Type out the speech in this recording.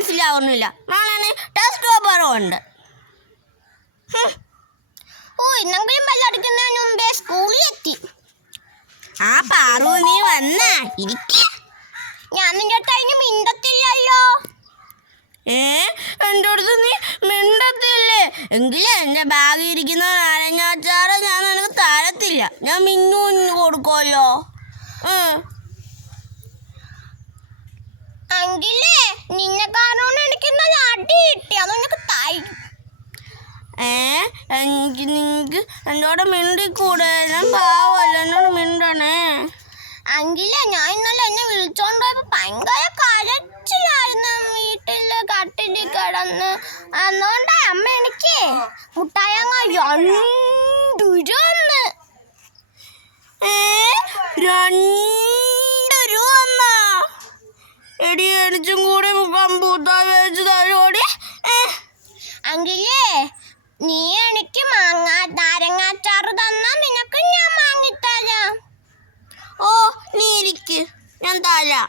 മനസ്സിലാവുന്നില്ല. നാളെ ടെസ്റ്റ് പേപ്പറും ഉണ്ട്. ഇന്നെങ്കിലും ബെല്ലടിക്കുന്നതിന് മുമ്പേ സ്കൂളിൽ എത്തി. ആ പാറു, നീ വന്നാ? ഇരിക്ക. ഞാൻ നിന്റെ അടുത്ത് അതിന് മിണ്ടത്തില്ലല്ലോ. എൻ്റെ അടുത്ത് നീ മിണ്ടത്തില്ലേ? എങ്കിലും എൻ്റെ ബാഗ് ഇരിക്കുന്ന നാരങ്ങാച്ചാറ് ഞാൻ നിനക്ക് തരത്തില്ല. ഞാൻ മിന്നു കൊടുക്കുമല്ലോ. അങ്കിലേ, നിന്നെ കാരണം എനിക്ക് നല്ല അടി കിട്ടി. അത് നിനക്ക് തരും. നിനക്ക് എന്നോട് മിണ്ടിക്കൂടെ? ഞാൻ പാവല്ല, എന്നോട് മിണ്ടണേ. അങ്കിലേ, ഞാൻ ഇന്നലെ എന്നെ വിളിച്ചോണ്ട് പോയപ്പോ ഭയങ്കര കരച്ചിലായിരുന്നു. വീട്ടില് കട്ടിലിൽ കിടന്ന്. അതുകൊണ്ടാ അമ്മ എനിക്ക് മുട്ടായങ്ങ 2 രൂപ. 2 രൂപ? എടി, എനിച്ചും കൂടി മുട്ടായി വെച്ച് തരോടി. അങ്കിലേ, നീ എനിക്ക് നാരങ്ങാച്ചാറ് തന്നാ നിനക്ക് ഞാൻ വാങ്ങിത്തരാം. ഓ, നീ ഇരിക്ക്, ഞാൻ തരാം.